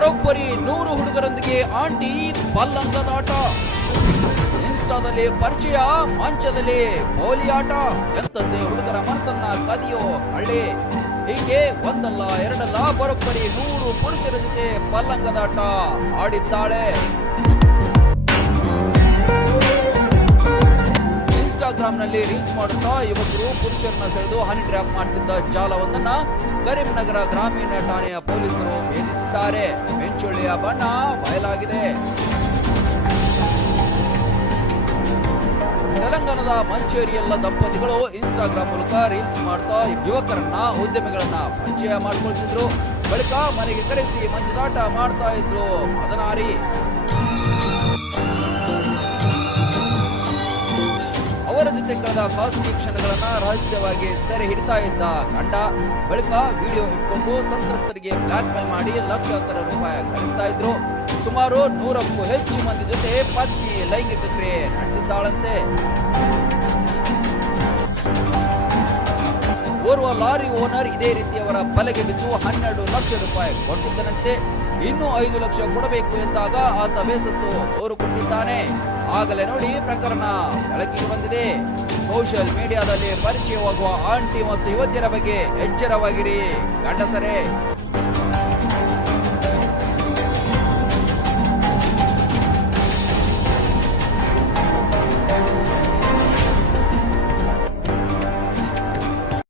ಬರೋಬ್ಬರಿ 100 ಹುಡುಗರೊಂದಿಗೆ ಆಂಟಿ ಬಲ್ಲಂಗದಾಟ. ಇನ್ಸ್ಟಾದಲ್ಲಿ ಪರಿಚಯ, ಮಂಚದಲ್ಲಿ ಪೋಲಿಯಾಟ. ಎಂತದ್ದೇ ಹುಡುಗರ ಮನಸ್ಸನ್ನ ಕದಿಯೋ ಹಳ್ಳಿ. ಹೀಗೆ ಒಂದಲ್ಲ ಎರಡಲ್ಲ ಬರೋಬ್ಬರಿ 100 ಪುರುಷರ ಜೊತೆ ಬಲ್ಲಂಗದಾಟ ಆಡಿದ್ದಾಳೆ. ಇನ್ಸ್ಟಾಗ್ರಾಂನಲ್ಲಿ ರೀಲ್ಸ್ ಮಾಡುತ್ತಾ ಯುವಕರು ಪುರುಷರನ್ನ ಸೆಳೆದು ಹನಿ ಟ್ರ್ಯಾಪ್ ಮಾಡ್ತಿದ್ದ ಜಾಲವೊಂದನ್ನ ಕರೀಂನಗರ ಗ್ರಾಮೀಣ ಠಾಣೆಯ ಪೊಲೀಸರು ಭೇದಿಸಿದ್ದಾರೆ. ಮೆಂಚುಳ್ಳಿಯ ಬಣ್ಣ ಬಯಲಾಗಿದೆ. ತೆಲಂಗಾಣದ ಮಂಚೇರಿಯಲ್ಲ ದಂಪತಿಗಳು ಇನ್ಸ್ಟಾಗ್ರಾಂ ಮೂಲಕ ರೀಲ್ಸ್ ಮಾಡ್ತಾ ಯುವಕರನ್ನ, ಉದ್ಯಮಿಗಳನ್ನ ಪರಿಚಯ ಮಾಡಿಕೊಳ್ತಿದ್ರು. ಬಳಿಕ ಮನೆಗೆ ಕರೆಸಿ ಮಂಚದಾಟ ಮಾಡ್ತಾ ಇದ್ರು ಮದನಾರಿ. ಅವರ ಜೊತೆ ಕಳೆದ ಖಾಸಗಿ ಕ್ಷಣಗಳನ್ನ ರಹಸ್ಯವಾಗಿ ಸೆರೆ ಹಿಡಿತಾ ಇದ್ದ ಗಂಡ ಬಳಿಕ ವಿಡಿಯೋ ಇಟ್ಕೊಂಡು ಸಂತ್ರಸ್ತರಿಗೆ ಬ್ಲಾಕ್ ಮೇಲ್ ಮಾಡಿ ಲಕ್ಷಾಂತರ ರೂಪಾಯಿ ಗಳಿಸ್ತಾ ಇದ್ರು. ಸುಮಾರು 100ಕ್ಕೂ ಹೆಚ್ಚು ಮಂದಿ ಜೊತೆ ಪತ್ನಿ ಲೈಂಗಿಕ ಕ್ರಿಯೆ ನಡೆಸಿದ್ದಾಳಂತೆ. ಓರ್ವ ಲಾರಿ ಓನರ್ ಇದೇ ರೀತಿಯವರ ಬಲೆಗೆ ಬಿದ್ದು 12 ಲಕ್ಷ ರೂಪಾಯಿ ಕೊಟ್ಟಿದ್ದನಂತೆ. ಇನ್ನೂ 5 ಲಕ್ಷ ಕೊಡಬೇಕು ಎಂದಾಗ ಆತ ಬೇಸತ್ತು ದೂರು ಕೊಟ್ಟಿದ್ದಾನೆ. ಆಗಲೇ ನೋಡಿ ಪ್ರಕರಣ ಬೆಳಕಿಗೆ ಬಂದಿದೆ. ಸೋಷಿಯಲ್ ಮೀಡಿಯಾದಲ್ಲಿ ಪರಿಚಯವಾಗುವ ಆಂಟಿ ಮತ್ತು ಯುವತಿಯರ ಬಗ್ಗೆ ಎಚ್ಚರವಾಗಿರಿ ಗಂಡಸರೇ.